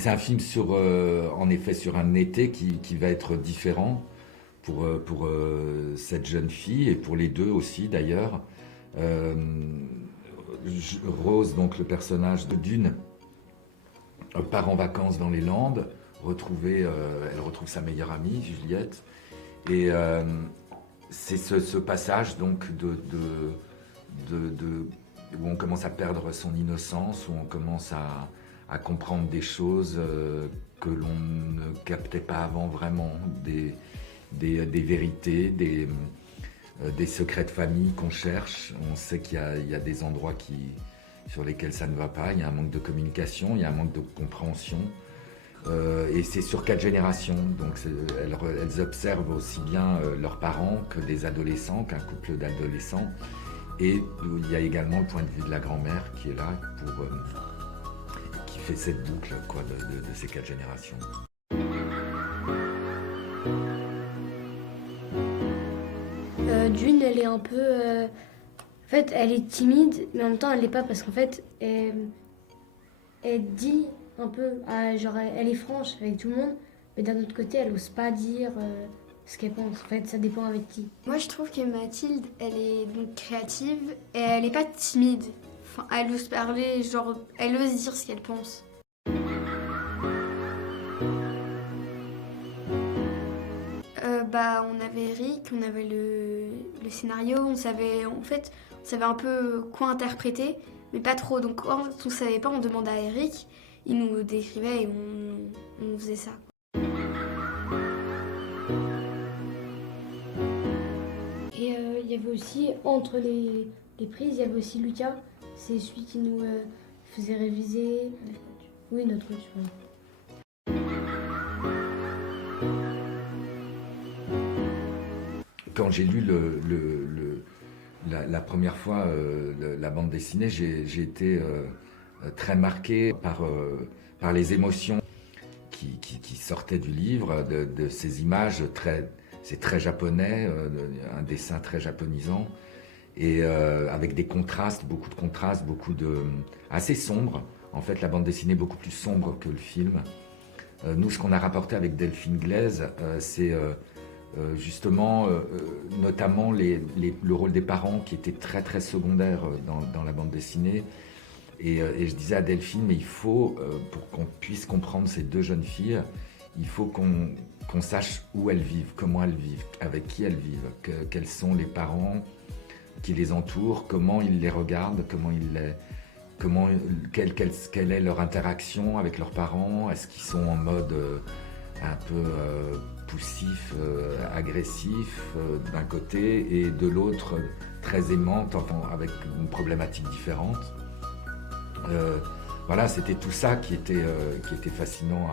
Mais c'est un film sur, en effet, sur un été qui va être différent pour cette jeune fille et pour les deux aussi d'ailleurs. Euh, Rose, donc le personnage de Dune, part en vacances dans les Landes, elle retrouve sa meilleure amie, Juliette, et c'est ce passage donc où on commence à perdre son innocence, où on commence à comprendre des choses que l'on ne captait pas avant vraiment, des vérités, des secrets de famille qu'on cherche. On sait qu'il y a des endroits sur lesquels ça ne va pas, il y a un manque de communication, il y a un manque de compréhension. Et c'est sur 4 générations, donc elles observent aussi bien leurs parents que des adolescents, qu'un couple d'adolescents. Et il y a également le point de vue de la grand-mère qui est là, qui fait cette boucle quoi, de ces 4 générations. Dune, elle est un peu... En fait, elle est timide, mais en même temps, elle l'est pas parce qu'en fait, elle dit un peu... genre, elle est franche avec tout le monde, mais d'un autre côté, elle ose pas dire ce qu'elle pense. En fait, ça dépend avec qui. Moi, je trouve que Mathilde, elle est donc créative et elle est pas timide. Enfin, elle ose parler, genre, elle ose dire ce qu'elle pense. On avait Eric, on avait le scénario, on savait un peu quoi interpréter, mais pas trop. Donc quand on savait pas, on demandait à Eric, il nous décrivait et on faisait ça. Et il y avait aussi, entre les prises, il y avait aussi Lucas. C'est celui qui nous faisait réviser. Oui, notre coach, ouais. Quand j'ai lu la première fois la bande dessinée, j'ai été très marqué par les émotions qui sortaient du livre, de ces images c'est très japonais, un dessin très japonisant, et avec des contrastes, beaucoup assez sombre. En fait, la bande dessinée est beaucoup plus sombre que le film. Nous, ce qu'on a rapporté avec Delphine Glaise, c'est justement, notamment le rôle des parents qui était très très secondaire dans la bande dessinée. Et je disais à Delphine, mais il faut, pour qu'on puisse comprendre ces deux jeunes filles, il faut qu'on sache où elles vivent, comment elles vivent, avec qui elles vivent, quels sont les parents qui les entourent, comment ils les regardent, quelle est leur interaction avec leurs parents, est-ce qu'ils sont en mode un peu poussif, agressif d'un côté, et de l'autre très aimante, avec une problématique différente. Voilà, c'était tout ça qui était fascinant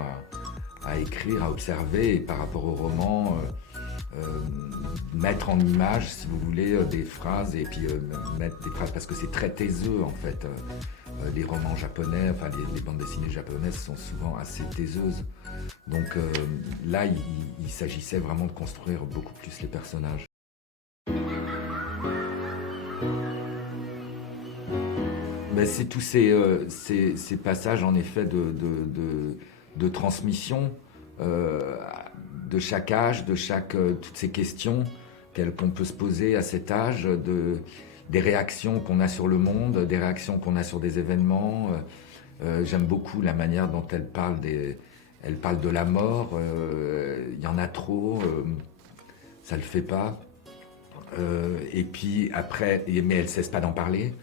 à écrire, à observer, et par rapport au roman, mettre en image, si vous voulez, des phrases, et puis mettre des phrases, parce que c'est très taiseux en fait. Les romans japonais, enfin les bandes dessinées japonaises sont souvent assez taiseuses. Donc là, il s'agissait vraiment de construire beaucoup plus les personnages. Ben, c'est tous ces passages en effet de transmission de chaque âge, toutes ces questions qu'on peut se poser à cet âge, des réactions qu'on a sur le monde, des réactions qu'on a sur des événements. J'aime beaucoup la manière dont elle parle de la mort. Il y en a trop, ça le fait pas. Et puis après, mais elle cesse pas d'en parler.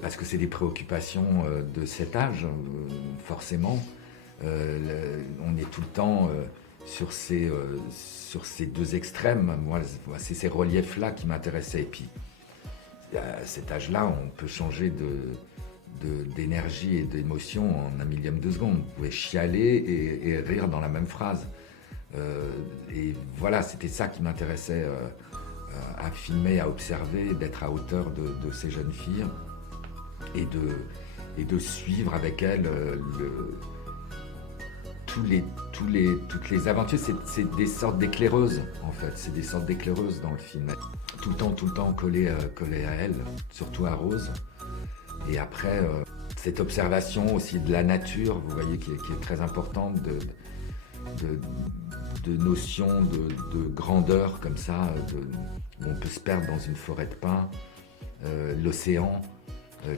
Parce que c'est des préoccupations de cet âge, forcément. On est tout le temps sur ces deux extrêmes. Moi, c'est ces reliefs-là qui m'intéressaient. Et puis, à cet âge-là, on peut changer d'énergie et d'émotion en un millième de seconde. Vous pouvez chialer et rire dans la même phrase. Et voilà, c'était ça qui m'intéressait à filmer, à observer, d'être à hauteur de ces jeunes filles et de suivre avec elles toutes les aventures. C'est des sortes d'éclaireuses, en fait. C'est des sortes d'éclaireuses dans le film. Tout le temps collées à elle, surtout à Rose. Et après, cette observation aussi de la nature, vous voyez, qui est très importante, de notions de grandeur comme ça, où on peut se perdre dans une forêt de pins, l'océan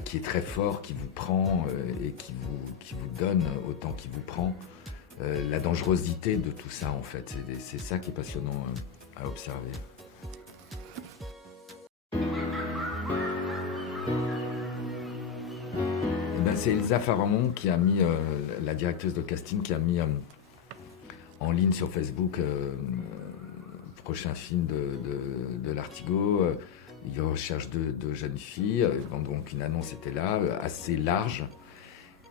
qui est très fort, qui vous prend et qui vous donne autant qu'il vous prend, la dangerosité de tout ça en fait, c'est ça qui est passionnant à observer. C'est Elsa Faramond qui a mis, la directrice de casting, qui a mis en ligne sur Facebook prochain film de l'Artigot. Il recherche deux jeunes filles, donc une annonce était là, assez large.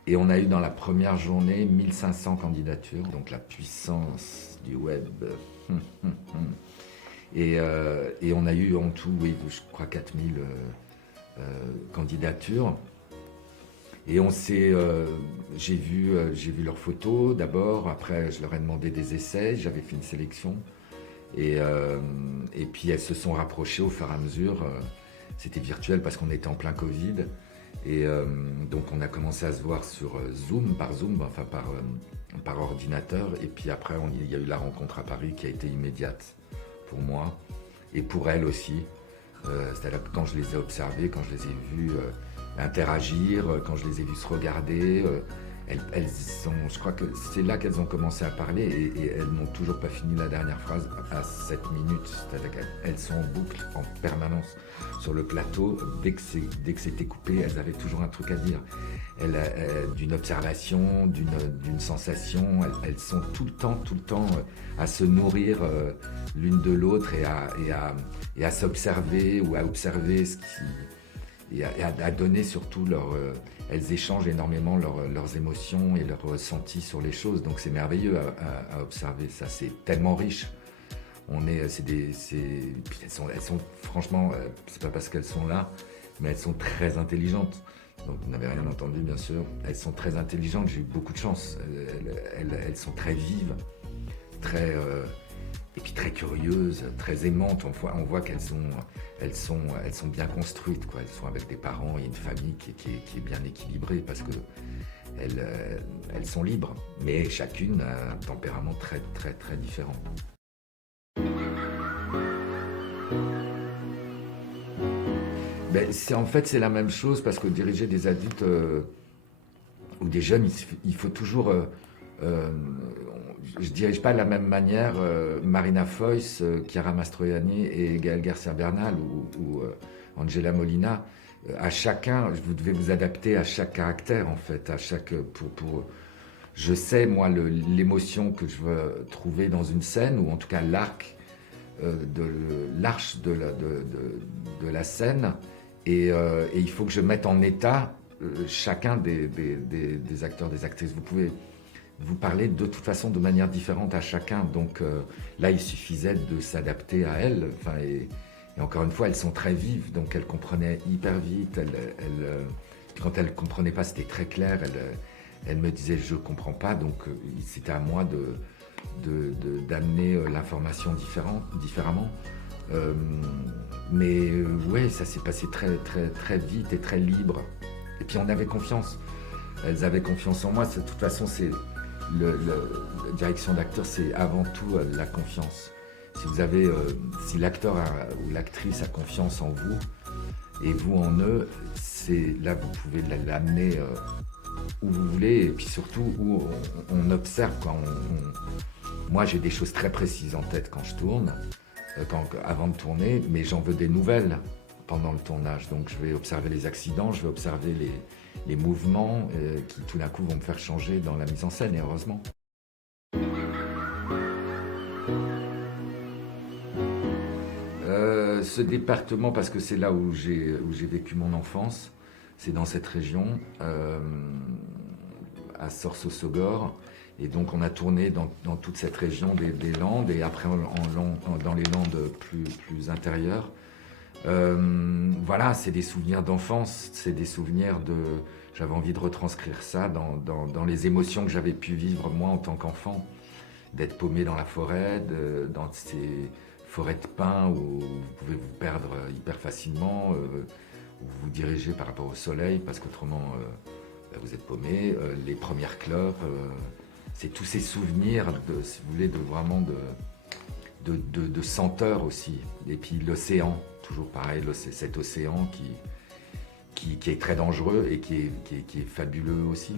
Et on a eu dans la première journée 1500 candidatures, donc la puissance du web. Et on a eu en tout, oui, je crois 4000 candidatures. Et j'ai vu leurs photos d'abord, après je leur ai demandé des essais, j'avais fait une sélection. Et puis elles se sont rapprochées au fur et à mesure. C'était virtuel parce qu'on était en plein Covid. Et donc on a commencé à se voir sur Zoom, enfin par ordinateur. Et puis après il y a eu la rencontre à Paris qui a été immédiate pour moi et pour elles aussi. C'est-à-dire que quand je les ai observées, quand je les ai vues interagir, quand je les ai vues se regarder, je crois que c'est là qu'elles ont commencé à parler et elles n'ont toujours pas fini la dernière phrase à 7 minutes. C'est-à-dire qu'elles sont en boucle en permanence sur le plateau. Dès que c'était coupé, elles avaient toujours un truc à dire. D'une observation, d'une sensation, elles sont tout le temps à se nourrir l'une de l'autre et à s'observer ou à observer et à donner surtout elles échangent énormément leurs émotions et leurs ressentis sur les choses, donc c'est merveilleux à observer, ça c'est tellement riche. Elles sont franchement, c'est pas parce qu'elles sont là, mais elles sont très intelligentes. Donc vous n'avez rien entendu bien sûr, elles sont très intelligentes, j'ai eu beaucoup de chance, elles sont très vives, et puis très curieuses, très aimantes. On voit qu'elles sont bien construites, quoi. Elles sont avec des parents et une famille qui est bien équilibrée parce que elles sont libres, mais chacune a un tempérament très très très différent. En fait c'est la même chose parce que diriger des adultes ou des jeunes, il faut toujours je ne dirige pas de la même manière Marina Foïs, Chiara Mastroianni et Gaël Garcia Bernal ou Angela Molina. À chacun, vous devez vous adapter à chaque caractère en fait, je sais moi l'émotion que je veux trouver dans une scène ou en tout cas l'arche de la scène et il faut que je mette en état chacun des acteurs, des actrices. Vous pouvez vous parler de toute façon de manière différente à chacun. Donc là, il suffisait de s'adapter à elles. Et encore une fois, elles sont très vives, donc elles comprenaient hyper vite. Quand elles ne comprenaient pas, c'était très clair. Elles me disaient « je ne comprends pas », donc c'était à moi d'amener l'information différemment. Mais ouais, ça s'est passé très, très, très vite et très libre. Et puis on avait confiance. Elles avaient confiance en moi. De toute façon, la direction d'acteur, c'est avant tout la confiance. Si l'acteur ou l'actrice a confiance en vous et vous en eux, là vous pouvez l'amener où vous voulez et puis surtout où on observe. Moi j'ai des choses très précises en tête quand je tourne, avant de tourner, mais j'en veux des nouvelles pendant le tournage. Donc je vais observer les accidents, je vais observer les mouvements qui tout d'un coup vont me faire changer dans la mise en scène, et heureusement. Ce département, parce que c'est là où j'ai vécu mon enfance, c'est dans cette région, à Sorsosogor, et donc on a tourné dans toute cette région des Landes, et après dans les Landes plus intérieures. Voilà, c'est des souvenirs d'enfance, c'est des souvenirs j'avais envie de retranscrire ça dans les émotions que j'avais pu vivre moi en tant qu'enfant, d'être paumé dans la forêt, dans ces forêts de pins où vous pouvez vous perdre hyper facilement, où vous vous dirigez par rapport au soleil parce qu'autrement vous êtes paumé, les premières clopes, c'est tous ces souvenirs, si vous voulez, vraiment de senteur aussi. Et puis l'océan, toujours pareil, cet océan qui est très dangereux et qui est fabuleux aussi.